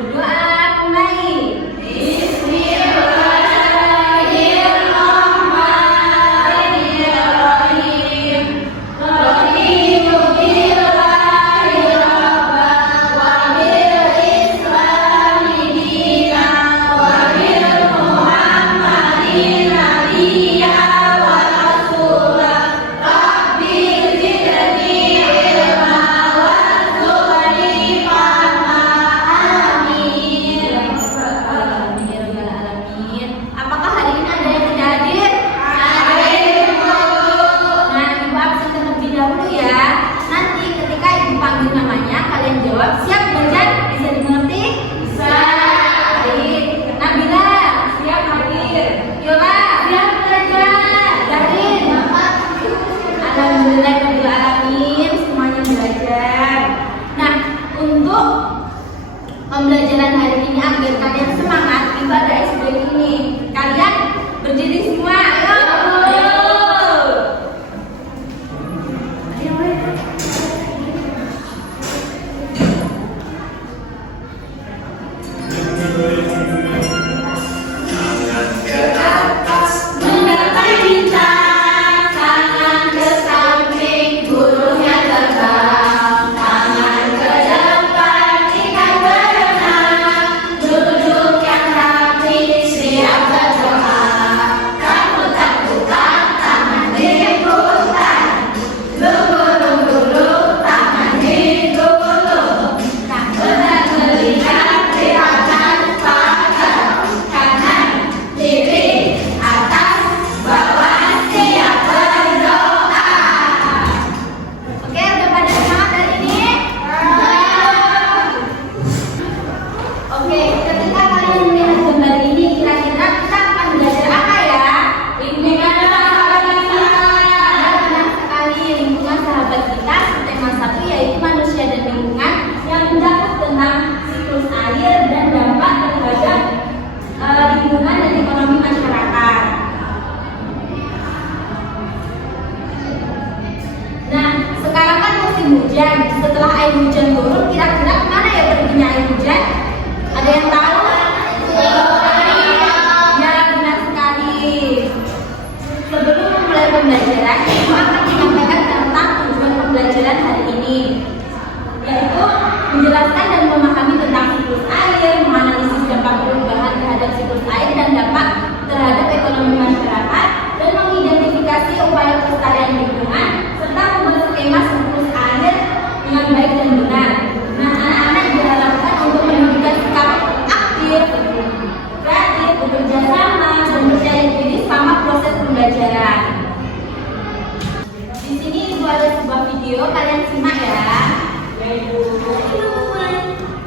Berdoa mulai. Siap belajar? Bisa dimengerti? Bisa. Baik. Nabila, siap hadir. Yola, siap belajar. Darin, alhamdulillah alamin semuanya belajar. Nah, untuk pembelajaran hari ini agar kalian semangat, Ibu ada SB ini. Kalian berdiri semua. Ayo. Lingkungan dan ekonomi masyarakat. Nah, sekarang kan musim hujan. Setelah air hujan turun, kira-kira kemana ya perginya air hujan? Ada yang tahu? Ya, benar sekali. Sebelum memulai pembelajaran, Ibu akan menyampaikan tentang tujuan pembelajaran hari ini, yaitu menjelaskan dan memahami tentang siklus air, menganalisis dampak perubahan terhadap siklus air dan dampak terhadap ekonomi masyarakat, dan mengidentifikasi upaya pelestarian lingkungan serta membuat skema siklus air dengan baik dan benar. Nah, anak-anak diharapkan untuk menunjukkan sikap aktif, kreatif, bekerja sama, dan percaya diri selama proses pembelajaran. Di sini Ibu ada sebuah video, kalian simak ya.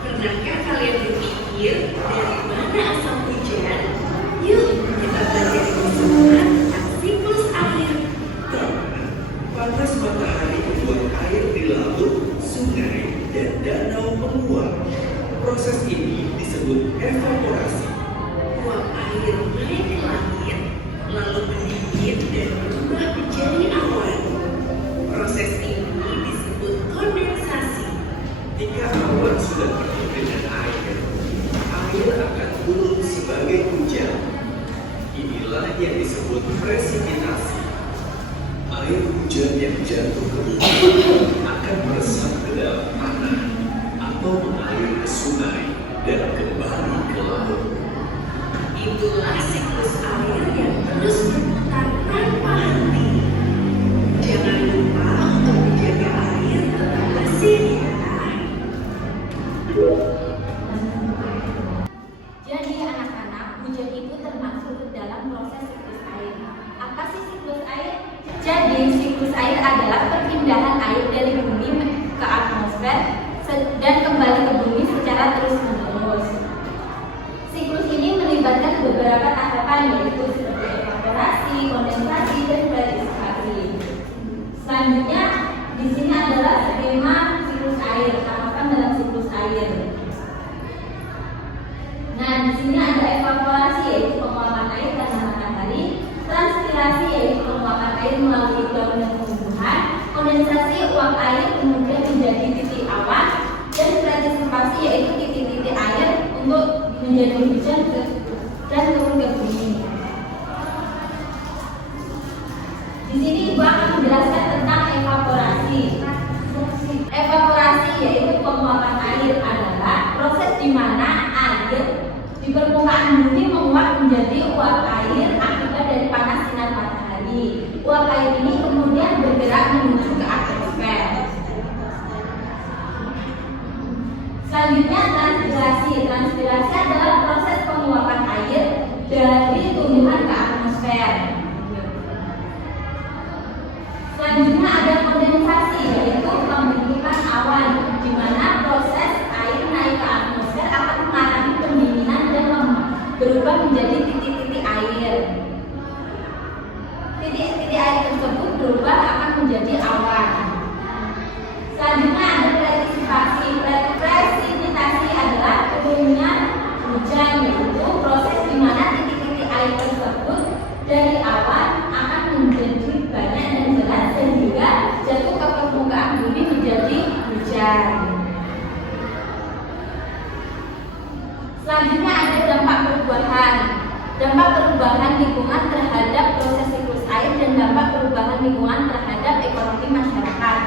Pernahkah kalian berpikir dari mana asal hujan? Yuk, kita belajar bersama tentang siklus air. Panas matahari membuat air di laut, sungai, dan danau menguap. Proses ini disebut evaporasi. Uap air naik ke langit, lalu mendidih dan berubah menjadi awan. Proses ini disebut kondensasi. Jika awan sudah penuh dengan air akan turun sebagai hujan. Inilah yang disebut presipitasi. Air hujan yang jatuh ke bumi akan meresap ke dalam tanah atau mengalir ke sungai dan kembali ke laut. Itulah siklus air yang terus berputar tanpa henti. Jangan lupa untuk menjaga air tetap bersih ya. Jadi anak-anak, hujan itu termasuk dalam proses siklus air. Apa sih siklus air? Jadi siklus air adalah perpindahan air dari bumi ke atmosfer dan kembali ke bumi secara terus-menerus. Siklus ini melibatkan beberapa tahapan, yaitu seperti evaporasi, kondensasi, dan gradisasi. Selanjutnya di sini adalah skema siklus air, tahapan dalam siklus air. Nah, di sini ada evaporasi, yaitu penguapan air karena matahari, transpirasi, yaitu penguapan air melalui daun dan tumbuhan, kondensasi uap air kemudian menjadi titik awan, dan gradisasi, yaitu titik-titik air untuk menjadi hujan dan turun ke bumi. Di sini Ibu akan menjelaskan tentang evaporasi. Evaporasi yaitu penguapan air adalah proses di mana air di permukaan bumi menguap menjadi uap air akibat dari panas sinar matahari. Uap air ini kemudian bergerak menuju ke atmosfer. Selanjutnya transpirasi. Transpirasi adalah proses penguapan air dari tumbuhan ke atmosfer. Selanjutnya ada kondensasi, yaitu pembentukan awan, di mana proses air naik ke atmosfer akan mengalami pendinginan dan berubah menjadi titik-titik air. Titik-titik air tersebut berubah akan menjadi awan. Selanjutnya ada presipitasi. Presipitasi adalah turunnya hujan, yaitu proses di mana titik-titik air tersebut dari awan akan menjadi banyak dan jelas sehingga jatuh ke permukaan bumi menjadi hujan. Selanjutnya ada dampak perubahan. Dampak perubahan lingkungan terhadap proses siklus air dan dampak perubahan lingkungan terhadap ekonomi masyarakat.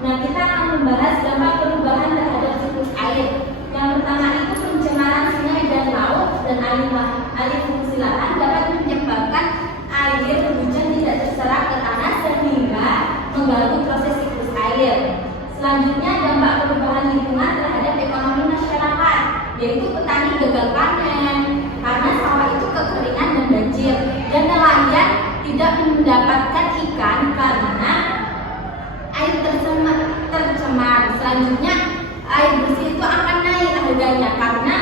Nah, kita akan membahas dampak perubahan terhadap siklus air. Yang pertama itu pencemaran sungai dan laut dan alih fungsi lahan dapat menyebabkan air hujan tidak terserap ke tanah sehingga mengganggu proses siklus air. Selanjutnya dampak perubahan lingkungan terhadap ekonomi masyarakat, yaitu petani gagal panen karena sawah itu kekeringan dan banjir, dan nelayan tidak mendapatkan ikan karena air tercemar. Selanjutnya air bersih itu akan naik harganya karena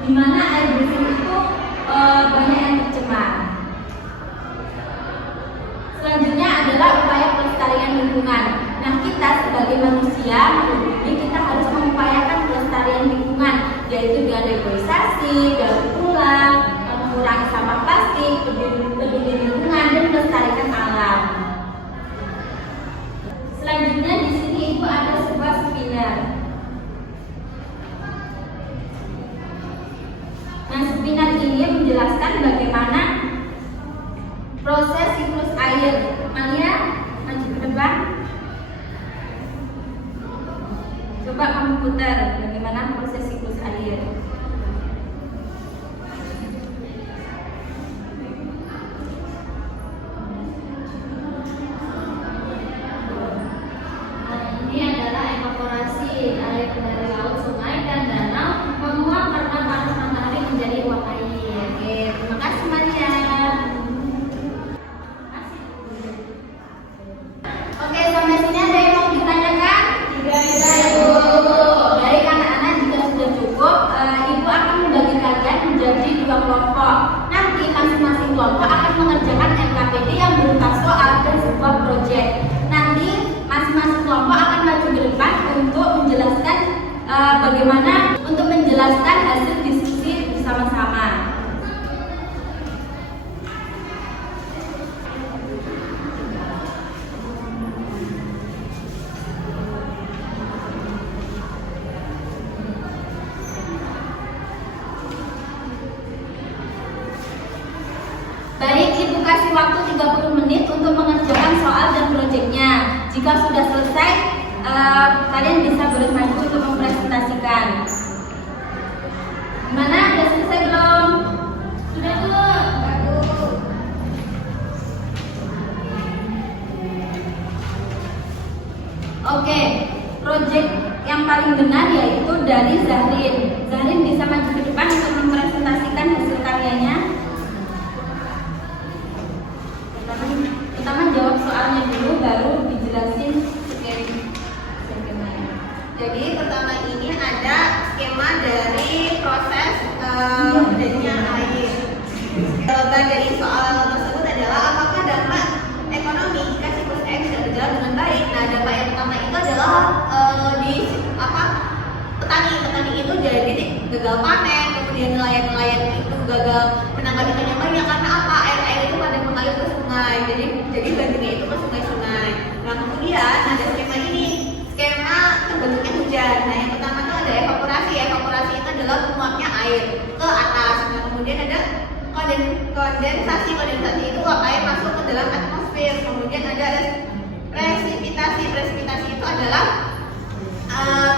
di mana air bersih itu banyak yang tercemar. Selanjutnya adalah upaya pelestarian lingkungan. Nah, kita sebagai manusia ini kita harus mengupayakan pelestarian lingkungan, yaitu dengan reboisasi, daur ulang, mengurangi sampah plastik, peduli lingkungan dan melestarikan alam. Selanjutnya di sini Ibu ada sebuah spinner. Nah, spinner ini menjelaskan bagaimana proses siklus air. Mania, maju ke depan. Coba kamu putar bagaimana proses siklus air. Ini adalah evaporasi air dari laut, sungai, dan danau menguap karena panas matahari menjadi uap air. Oke, terima kasih Maria. Oke, sampai sini ada yang mau ditanyakan? Tidak, Ibu. Baik anak-anak, jika sudah cukup, Ibu akan membagi kalian menjadi 2 kelompok. Nanti masing-masing kelompok akan mengerjakan LKPD yang berupa soal dan sebuah proyek. Nanti masing-masing kelompok akan maju ke depan untuk menjelaskan bagaimana untuk menjelaskan hasil diskusi bersama-sama. Baik, Ibu kasih waktu 30 menit untuk mengerjakan soal dan proyeknya. Jika sudah selesai, kalian bisa boleh maju untuk mempresentasikan. Gimana? Sudah selesai belum? Sudah, Bu? Bagus. Oke, proyek yang paling benar yaitu dari Zahrin. Zahrin bisa maju ke depan untuk mempresentasikan hasil karyanya. Pertama jawab soalnya dulu, baru dijelasin skemanya. Jadi pertama ini ada skema dari proses jadinya air. Jawaban dari soal tersebut adalah apakah dampak ekonomi jika siklus air tidak berjalan dengan baik. Nah, dampak yang pertama itu adalah petani itu jadi gagal panen, kemudian nelayan itu gagal menangkap ikan yang banyak karena apa? Air itu pada mengalir ke sungai. Jadi banjirnya itu ke sungai-sungai. Nah, kemudian ada skema ini, skema terbentuknya hujan. Nah, yang pertama itu ada evaporasi. Evaporasi itu adalah menguapnya air. kondensasi. Kondensasi itu uap air masuk ke dalam atmosfer. Kemudian ada presipitasi. Presipitasi itu adalah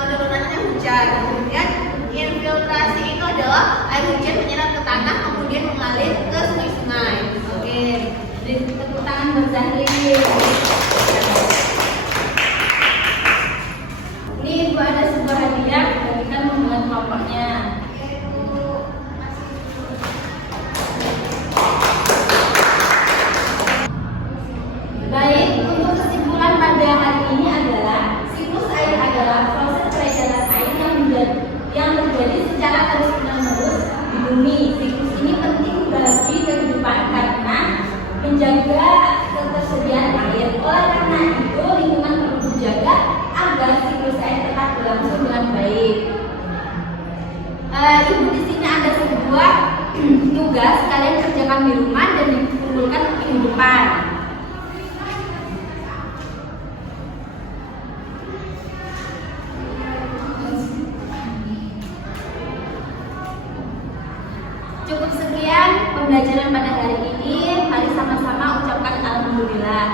penurunannya hujan. Kemudian infiltrasi itu adalah air hujan menyerap ke tanah kemudian mengalir ke sungai-sungai. Oke, Beri tepuk tangan buat Zahri. Ini Ibu ada sebuah hadiah bagikan hubungan kelompoknya. Baik, untuk kesimpulan pada hari ini adalah siklus air adalah proses peredaran air yang terjadi secara terus-menerus di bumi. Siklus ini penting bagi kehidupan karena menjaga ketersediaan air. Oleh karena itu, lingkungan perlu dijaga agar siklus air tetap berlangsung dengan baik. Ibu di sini ada sebuah tugas, kalian kerjakan di rumah dan dikumpulkan minggu depan. Cukup sekian pembelajaran pada hari ini. Mari sama-sama ucapkan alhamdulillah.